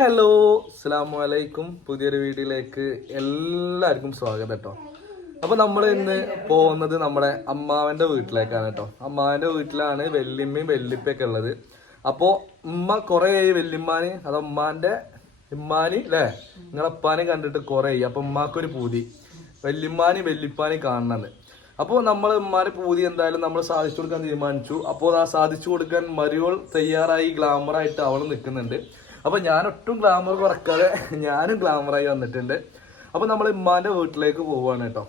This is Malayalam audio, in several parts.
ഹലോ അസ്സാം വലൈക്കും പുതിയൊരു വീഡിയോയിലേക്ക് എല്ലാവർക്കും സ്വാഗതം കേട്ടോ. അപ്പൊ നമ്മൾ ഇന്ന് പോകുന്നത് നമ്മുടെ അമ്മാവന്റെ വീട്ടിലേക്കാണ് കേട്ടോ. അമ്മാവന്റെ വീട്ടിലാണ് വെല്ലിമ്മയും വെല്ലിപ്പയൊക്കെ ഉള്ളത്. അപ്പോൾ ഉമ്മ കുറേ ആയി വെല്ലിമ്മാന് അത് ഉമ്മാന്റെ ഇമ്മാനി അല്ലേ? നിങ്ങളപ്പാനെ കണ്ടിട്ട് കുറേ ആയി. അപ്പൊ ഉമ്മാക്കൊരു പൂതി. വെല്ലിമ്മാനി വെല്ലിപ്പാനി കാണുന്നത് അപ്പോൾ നമ്മൾ ഉമ്മാരെ പൂതി എന്തായാലും നമ്മൾ സാധിച്ചു കൊടുക്കാൻ തീരുമാനിച്ചു. അപ്പോൾ ആ സാധിച്ചു കൊടുക്കാൻ മരുവൾ തയ്യാറായി ഗ്ലാമറായിട്ട് അവൾ നിൽക്കുന്നുണ്ട്. അപ്പൊ ഞാൻ ഒട്ടും ഗ്ലാമർ കുറക്കാതെ ഞാനും ഗ്ലാമറായി വന്നിട്ടുണ്ട്. അപ്പൊ നമ്മൾ ഇമ്മാന്റെ വീട്ടിലേക്ക് പോവാണ് കേട്ടോ.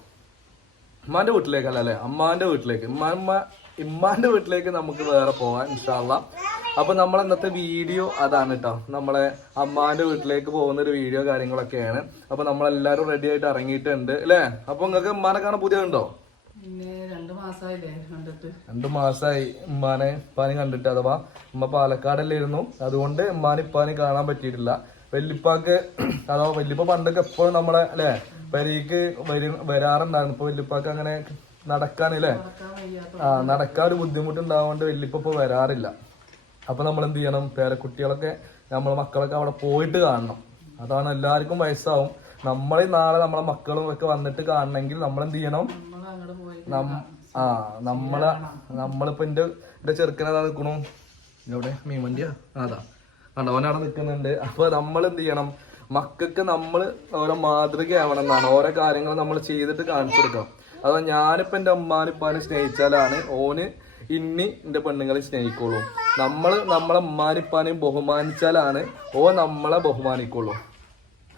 ഉമ്മാന്റെ വീട്ടിലേക്കല്ല അല്ലെ? അമ്മാന്റെ വീട്ടിലേക്ക്. ഉമ്മാമ്മ ഇമ്മാന്റെ വീട്ടിലേക്ക് നമുക്ക് വേറെ പോവാം ഇൻഷാല്ല അപ്പൊ നമ്മൾ ഇന്നത്തെ വീഡിയോ അതാണ് കേട്ടോ. നമ്മളെ അമ്മാന്റെ വീട്ടിലേക്ക് പോകുന്ന ഒരു വീഡിയോ കാര്യങ്ങളൊക്കെയാണ്. അപ്പൊ നമ്മളെല്ലാരും റെഡി ആയിട്ട് ഇറങ്ങിയിട്ടുണ്ട് അല്ലേ? അപ്പൊ നിങ്ങൾക്ക് ഉമ്മാനെ കാണാൻ പുതിയ ഉണ്ടോ പിന്നെ രണ്ടു മാസമായില്ലേ കണ്ടിട്ട്. രണ്ടു മാസമായി ഉമ്മാനെ ഉപ്പാനെ കണ്ടിട്ട് അഥവാ ഉമ്മ പാലക്കാടല്ലായിരുന്നു. അതുകൊണ്ട് ഉമ്മാനെ ഇപ്പാനെ കാണാൻ പറ്റിയിട്ടില്ല. വല്യപ്പാക്ക് അഥവാ വല്യപ്പ പണ്ടൊക്കെ എപ്പോഴും നമ്മളെ അല്ലെ? പരിക്ക് വരി വരാറുണ്ടായിരുന്നു. ഇപ്പൊ വല്യപ്പാക്ക് അങ്ങനെ നടക്കാനല്ലേ? ആ നടക്കാൻ ഒരു ബുദ്ധിമുട്ടുണ്ടാവുകൊണ്ട് വല്യപ്പ ഇപ്പൊ വരാറില്ല. അപ്പൊ നമ്മൾ എന്ത് ചെയ്യണം? പേരക്കുട്ടികളൊക്കെ നമ്മളെ മക്കളൊക്കെ അവിടെ പോയിട്ട് കാണണം. അതാണ് എല്ലാവർക്കും വയസ്സാവും. നമ്മളെ നാളെ നമ്മളെ മക്കളും ഒക്കെ വന്നിട്ട് കാണണമെങ്കിൽ നമ്മൾ എന്ത് ചെയ്യണം? ആ നമ്മളെ നമ്മളിപ്പോ എന്റെ എന്റെ ചെറുക്കനതാ നിക്കണു? എവിടെ? മീമണ്ടിയാ അതാ. കണ്ടോ അവനവിടെ നിക്കുന്നുണ്ട്. അപ്പൊ നമ്മൾ എന്ത് ചെയ്യണം? മക്കൾക്ക് നമ്മൾ ഓരോ മാതൃകയാവണം എന്നാണ് ഓരോ കാര്യങ്ങൾ നമ്മൾ ചെയ്തിട്ട് കാണിച്ചു കൊടുക്കണം അതാ ഞാനിപ്പോ എന്റെ ഉമ്മാനിപ്പാനെ സ്നേഹിച്ചാലാണ് ഓന് ഇനി എന്റെ പെണ്ണുങ്ങളെ സ്നേഹിക്കുള്ളൂ. നമ്മൾ നമ്മളെ ഉമ്മാനിപ്പാനെയും ബഹുമാനിച്ചാലാണ് ഓ നമ്മളെ ബഹുമാനിക്കുള്ളൂ.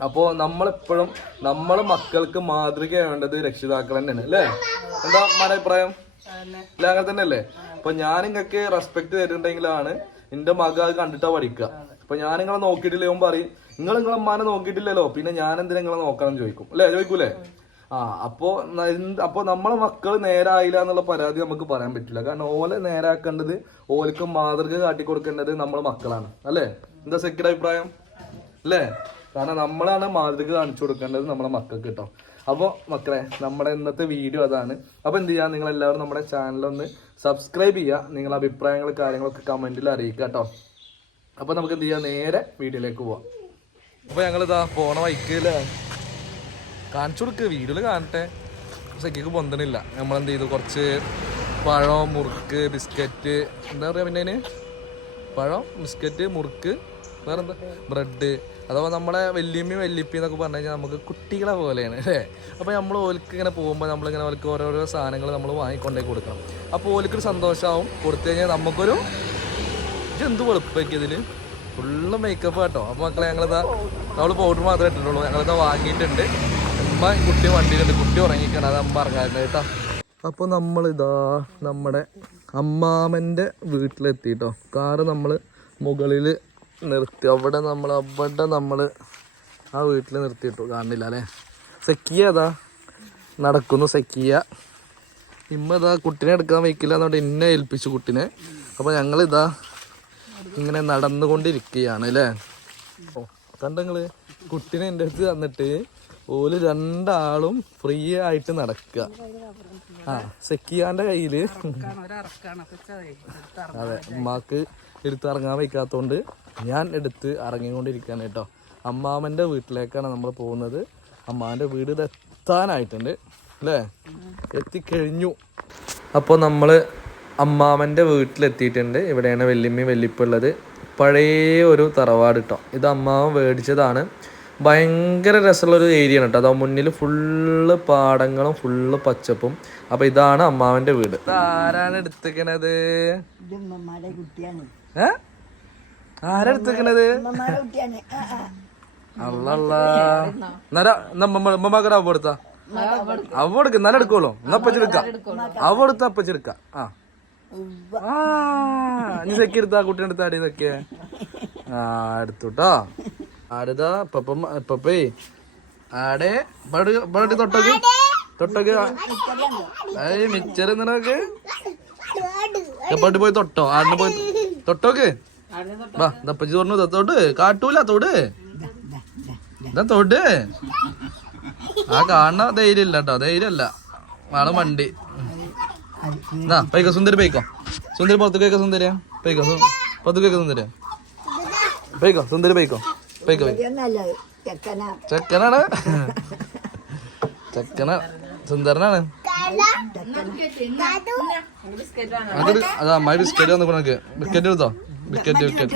അപ്പോ നമ്മളെപ്പോഴും നമ്മളെ മക്കൾക്ക് മാതൃക വേണ്ടത് രക്ഷിതാക്കൾ തന്നെയാണ് അല്ലേ? എന്താ മാഡം അഭിപ്രായം? അല്ല അങ്ങനെ തന്നെയല്ലേ? അപ്പൊ ഞാൻ നിങ്ങൾക്ക് റെസ്പെക്ട് തരുന്നുണ്ടെങ്കിലാണ് എന്റെ മക അത് കണ്ടിട്ടാ പഠിക്കുക. അപ്പൊ ഞാൻ നിങ്ങളെ നോക്കിയിട്ടില്ല? ഓൻ പറയും നിങ്ങൾ നിങ്ങളെ അമ്മാനെ നോക്കിയിട്ടില്ലല്ലോ? പിന്നെ ഞാൻ എന്തിനാ നിങ്ങളെ നോക്കണം? ചോദിക്കും. അല്ലേ ചോദിക്കൂലേ? ആ അപ്പോ അപ്പൊ നമ്മളെ മക്കൾ നേരായില്ല എന്നുള്ള പരാതി നമുക്ക് പറയാൻ പറ്റില്ല. കാരണം ഓലെ നേരാക്കേണ്ടത് ഓലക്ക് മാതൃക കാട്ടിക്കൊടുക്കേണ്ടത് നമ്മളെ മക്കളാണ്. അല്ലേ? എന്താ സെക്കൻഡ് അഭിപ്രായം? അല്ലേ? കാരണം നമ്മളാണ് മാതൃക കാണിച്ചു കൊടുക്കേണ്ടത് നമ്മളെ മക്കൾക്ക് കേട്ടോ അപ്പോൾ മക്കളെ നമ്മുടെ ഇന്നത്തെ വീഡിയോ അതാണ്. അപ്പോൾ എന്ത് നിങ്ങൾ എല്ലാവരും നമ്മുടെ ചാനലൊന്ന് സബ്സ്ക്രൈബ് ചെയ്യുക നിങ്ങളുടെ അഭിപ്രായങ്ങൾ കാര്യങ്ങളൊക്കെ കമന്റിൽ അറിയിക്കുക കേട്ടോ അപ്പോൾ നമുക്ക് എന്ത് ചെയ്യാം? നേരെ വീഡിയോയിലേക്ക് പോവാം. അപ്പോൾ ഞങ്ങളിതാ പോണ വൈക്കിൽ കാണിച്ചു കൊടുക്കുക വീഡിയോയിൽ കാണട്ടെ. സെക്കിക്ക് പൊന്തണില്ല. നമ്മളെന്ത് ചെയ്തു? കുറച്ച് പഴം മുറുക്ക് ബിസ്ക്കറ്റ്. എന്താ പറയുക പിന്നെ പഴം ബിസ്ക്കറ്റ് മുറുക്ക്. വേറെന്താ? ബ്രെഡ്. അഥവാ നമ്മളെ വല്യമ്മയും വല്യപ്പി എന്നൊക്കെ പറഞ്ഞു കഴിഞ്ഞാൽ നമുക്ക് കുട്ടികളെ പോലെയാണ് അല്ലേ? അപ്പോൾ നമ്മൾ ഓൽക്ക് ഇങ്ങനെ പോകുമ്പോൾ നമ്മളിങ്ങനെ ഓൽക്ക് ഓരോരോ സാധനങ്ങൾ നമ്മൾ വാങ്ങിക്കൊണ്ടേ കൊടുക്കണം. അപ്പോൾ ഓൽക്കൊരു സന്തോഷമാവും കൊടുത്തു കഴിഞ്ഞാൽ നമുക്കൊരു ജന്തു വെളുപ്പൊക്കെ ഇതിൽ? ഫുള്ള് മേക്കപ്പ് കേട്ടോ അപ്പോൾ മക്കളെ ഞങ്ങളിതാ നമ്മൾ പൗഡർ മാത്രമേ ഇട്ടിട്ടുള്ളൂ. ഞങ്ങളിതാ വാങ്ങിയിട്ടുണ്ട്. അമ്മ കുട്ടി വണ്ടിയിലുണ്ട്. കുട്ടി ഉറങ്ങിക്കണം. അത് അമ്മ ഇറങ്ങാറുണ്ട് കേട്ടോ. അപ്പോൾ നമ്മളിതാ നമ്മുടെ അമ്മാമന്റെ വീട്ടിലെത്തിട്ടോ. കാറ് നമ്മൾ മുകളിൽ നിർത്തി. അവിടെ നമ്മൾ അവിടെ നമ്മൾ ആ വീട്ടിൽ നിർത്തിയിട്ടു. കാണില്ല അല്ലേ? സെക്കിയ അതാ നടക്കുന്നു സെക്കിയ. ഇമ്മ ഇതാ കുട്ടിനെ എടുക്കാൻ വയ്ക്കില്ല എന്നുകൊണ്ട് എന്നെ ഏൽപ്പിച്ചു കുട്ടിനെ. അപ്പോൾ ഞങ്ങളിതാ ഇങ്ങനെ നടന്നുകൊണ്ടിരിക്കുകയാണ് അല്ലേ? ഓ കണ്ടങ്ങൾ കുട്ടിനെ എന്റെ അടുത്ത് തന്നിട്ട് ഓൽ രണ്ടാളും ഫ്രീ ആയിട്ട് നടക്കുക ആ അപ്പൊ ഇച്ചതേ അതെ ഉമ്മാക്ക് എടുത്ത് ഇറങ്ങാൻ വയ്ക്കാത്തതുകൊണ്ട് ഞാൻ എടുത്ത് ഇറങ്ങിക്കൊണ്ടിരിക്കുകയാണ് കേട്ടോ. അമ്മാമന്റെ വീട്ടിലേക്കാണ് നമ്മൾ പോകുന്നത്. അമ്മാവന്റെ വീട് ഇത് എത്താനായിട്ടുണ്ട് അല്ലേ? എത്തിക്കഴിഞ്ഞു. അപ്പോൾ നമ്മൾ അമ്മാമന്റെ വീട്ടിലെത്തിയിട്ടുണ്ട്. ഇവിടെയാണ് വെല്ലിമ്മയും വെല്ലിപ്പുള്ളത് പഴയ ഒരു തറവാട് കേട്ടോ. ഇത് അമ്മാവൻ മേടിച്ചതാണ്. ഭയങ്കര രസമുള്ളൊരു ഏരിയ ആണ് കേട്ടോ. അതാ മുന്നിൽ ഫുള്ള് പാടങ്ങളും ഫുള്ള് പച്ചപ്പും. അപ്പോൾ ഇതാണ് അമ്മാവന്റെ വീട്. ആരാണ് എടുത്തേക്കണത്? ഏ? ആരാ എടുത്തേക്കണത്? ഉമ്മമാരെ കുട്ടിയാണ് ആ, ആ. അല്ലല്ല നമ്മമാക്കര അവ എടുത്താ അവ എടുക്ക എന്നാലും എടുക്കോളൂ എന്നാ അപ്പച്ചെടുക്ക അവ എടുത്ത അപ്പച്ചെടുക്ക ആ. നീ സെക്കി എടുത്താ കുട്ടീനെ എടുത്താടി ഇതൊക്കെ ആ എടുത്തുട്ടോ ആടുതാ? പപ്പം പപ്പേ ആടെ? പടി തൊട്ടക്ക്. തൊട്ടക്ക്. മിച്ചർ നിനക്ക്. പട്ടി പോയി തൊട്ടോ. ആടിന് പോയി തൊട്ടോക്ക്. വാ ദപ്പച്ചി പറഞ്ഞു തൊട്ട് കാട്ടൂല തൊട്. എന്താ തോട്ട് ആ കാണണ ധൈര്യം ഇല്ല കേട്ടോ ധൈര്യല്ല ആൾ മണ്ടി. എന്നാ പൈക്കോ സുന്ദരി പൈക്കോ സുന്ദരി പുറത്തേക്ക് സുന്ദരി. പൈക്കോ പുറത്തേക്ക് സുന്ദരിയാ പൈക്കോ സുന്ദരി പൈക്കോ പൈക്കോ ചെക്കനാണ്. ചെക്കന സുന്ദരനാണ്. അത് അതാ അമ്മായി ബിസ്ക്കറ്റ് വന്നു നിനക്ക് ബിസ്ക്കറ്റ് എടുത്തോ? ബിസ്ക്കറ്റ് ബിസ്ക്കറ്റ്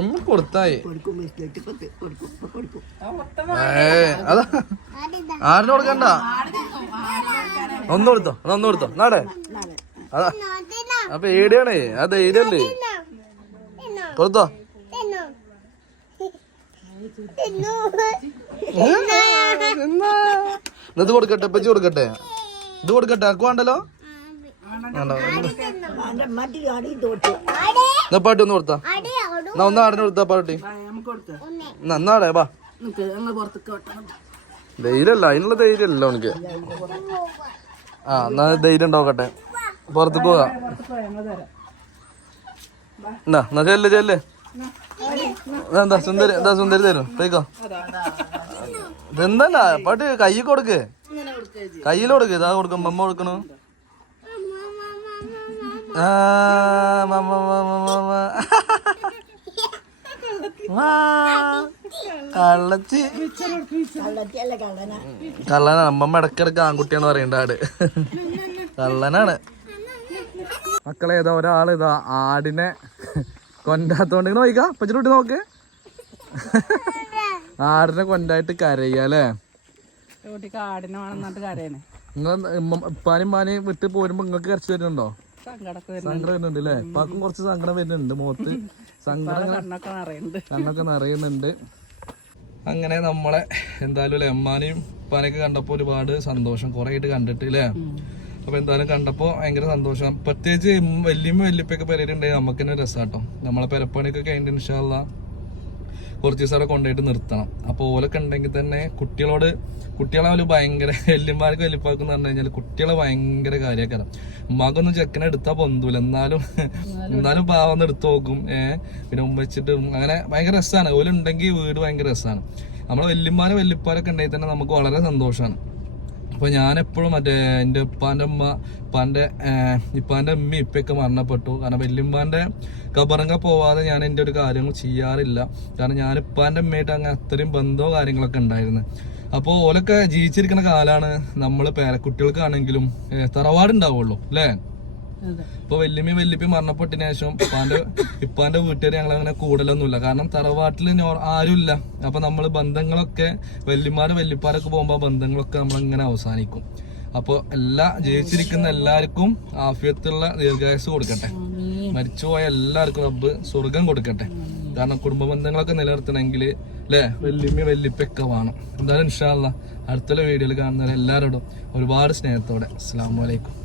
ഒന്ന് കൊടുത്തായി. കൊടുക്കും ബിസ്ക്കറ്റ് ഇപ്പൊ കൊടുക്കും ഇപ്പൊ കൊടുക്കും ഏ അതാ. ആരിന് കൊടുക്കണ്ട. ഒന്ന് കൊടുത്തോ അതൊന്ന് കൊടുത്തോ. നാടെ. അതാ. അപ്പൊ ഏടിയാണേ. ആ ഏടിയല്ലേ കൊടുത്തോ. ഇത് കൊടുക്കട്ടെ ഇപ്പച്ചി കൊടുക്കട്ടെ. ഇത് കൊടുക്കട്ടെ അക്കു പാട്ടി ഒന്ന് കൊടുത്താ. ഒന്ന് ആടിന് കൊടുത്താ പാട്ടി. നന്നാടെ വാ. ധൈര്യമല്ല അതിനുള്ള ധൈര്യമല്ലോ എനിക്ക് ആ എന്നാ ധൈര്യം ഉണ്ടാവട്ടെ. പുറത്ത് പോവാ എന്നാ എന്നാ ചെല്ല് ചെല്ല്. എന്താ സുന്ദരി എന്താ സുന്ദരി തരും? പോയിക്കോ. ഇതെന്തല്ല പാട്ട് കൈ കൊടുക്ക്. കൊടുക്കുക കയ്യിൽ കൊടുക്ക് ഇതാ കൊടുക്കും മമ്മ കൊടുക്കണു. കള്ളച്ചി. കള്ളനാണ് അമ്മമ്മ ഇടക്കിടക്ക് ആൺകുട്ടിയാണ് പറയണ്ട ആട്. കള്ളനാണ്. മക്കളെ ഏതാ ഒരാൾ ഇതാ ആടിനെ കൊണ്ടാത്തോണ്ട് ഇങ്ങനെ നോക്കാം അപ്പച്ചിട്ട് നോക്ക്. ആടിനെ കൊണ്ടായിട്ട് കരയ്യല്ലേ വേണമെന്നിട്ട് കരയണേ. നിങ്ങൾ ഉപ്പാനും മാനെയും വിട്ട് പോരുമ്പോ നിങ്ങൾക്ക് കരച്ചു വരുന്നുണ്ടോ? സങ്കടം വരുന്നുണ്ട് അല്ലേ ഉപ്പാക്കും കുറച്ച് സങ്കടം വരുന്നുണ്ട് മുഖത്ത്. സങ്കടം കണ്ണൊക്കെ നിറയുന്നുണ്ട്. അങ്ങനെ നമ്മളെ എന്തായാലും അല്ലെ അമ്മാനെയും ഉപ്പാനെയൊക്കെ കണ്ടപ്പോ ഒരുപാട് സന്തോഷം. കുറെ ആയിട്ട് കണ്ടിട്ട് അല്ലേ അപ്പൊ എന്തായാലും കണ്ടപ്പോ ഭയങ്കര സന്തോഷം. പ്രത്യേകിച്ച് വല്യമ്മ വല്യപ്പൊക്കെ പെരയിട്ടുണ്ടെങ്കിൽ നമുക്ക് തന്നെ രസാട്ടോ. നമ്മളെ പെരപ്പണിയൊക്കെ കഴിഞ്ഞിട്ട് ഇൻഷാല്ല കുറച്ച് ദിവസം അവിടെ കൊണ്ടുപോയിട്ട് നിർത്തണം. അപ്പോൾ ഓലൊക്കെ ഉണ്ടെങ്കിൽ തന്നെ കുട്ടികളോട് കുട്ടികളെ ഒരു ഭയങ്കര എല്ലുമാർക്ക് വല്യപ്പാർക്ക് എന്ന് പറഞ്ഞു കഴിഞ്ഞാൽ കുട്ടികളെ ഭയങ്കര കാര്യക്കാരം മകൊന്നും ചെക്കനെ എടുത്താൽ പൊന്തൂല. എന്നാലും എന്നാലും പാവന്ന് എടുത്തു നോക്കും. ഏഹ് പിന്നെ വെച്ചിട്ട് അങ്ങനെ ഭയങ്കര രസമാണ് ഓലുണ്ടെങ്കിൽ വീട് ഭയങ്കര രസമാണ് നമ്മളെ വല്യമാരും വല്യപ്പാരൊക്കെ ഉണ്ടെങ്കിൽ തന്നെ നമുക്ക് വളരെ സന്തോഷമാണ് ഞാൻ എപ്പോഴും മറ്റേ എന്റെ ഉപ്പാന്റെ അമ്മ ഉപ്പാന്റെ ഏഹ്, ഇപ്പാന്റെ ഉമ്മ ഇപ്പൊക്കെ മരണപ്പെട്ടു. കാരണം വല്യമ്മാന്റെ കബറങ്ക പോവാതെ ഞാൻ എന്റെ ഒരു കാര്യങ്ങൾ ചെയ്യാറില്ല. കാരണം ഞാൻ ഉപ്പാന്റെ ഉമ്മയായിട്ട് അങ്ങനെ അത്രയും ബന്ധമോ കാര്യങ്ങളൊക്കെ ഉണ്ടായിരുന്നു. അപ്പോൾ ഓലൊക്കെ ജീവിച്ചിരിക്കുന്ന കാലാണ് നമ്മൾ പേരക്കുട്ടികൾക്കാണെങ്കിലും തറവാട് തറവാടുണ്ടാവുള്ളൂ അല്ലേ? ഇപ്പൊ വല്യമ്മയും വല്യപ്പയും മരണപ്പെട്ടതിന് ശേഷം ഇപ്പാന്റെ ഇപ്പാന്റെ വീട്ടുകാർ ഞങ്ങൾ അങ്ങനെ കൂടലൊന്നുമില്ല. കാരണം തറവാട്ടിൽ ആരുമില്ല. അപ്പൊ നമ്മൾ ബന്ധങ്ങളൊക്കെ വല്യമാര് വല്യപ്പാരൊക്കെ പോകുമ്പോ ആ നമ്മൾ ഇങ്ങനെ അവസാനിക്കും. അപ്പോൾ എല്ലാ ജീവിച്ചിരിക്കുന്ന എല്ലാവർക്കും ആഫിയത്തുള്ള ദീർഘായുസ് കൊടുക്കട്ടെ. മരിച്ചുപോയ എല്ലാവർക്കും റബ്ബ് സ്വർഗം കൊടുക്കട്ടെ. കാരണം കുടുംബ ബന്ധങ്ങളൊക്കെ നിലനിർത്തണമെങ്കിൽ അല്ലേ വല്യമ്മ വല്യപ്പൊക്കെ വേണം. എന്തായാലും ഇൻഷാല്ല അടുത്തുള്ള വീഡിയോയിൽ കാണുന്ന എല്ലാവരോടും ഒരുപാട് സ്നേഹത്തോടെ. അസ്സാം വലൈക്കും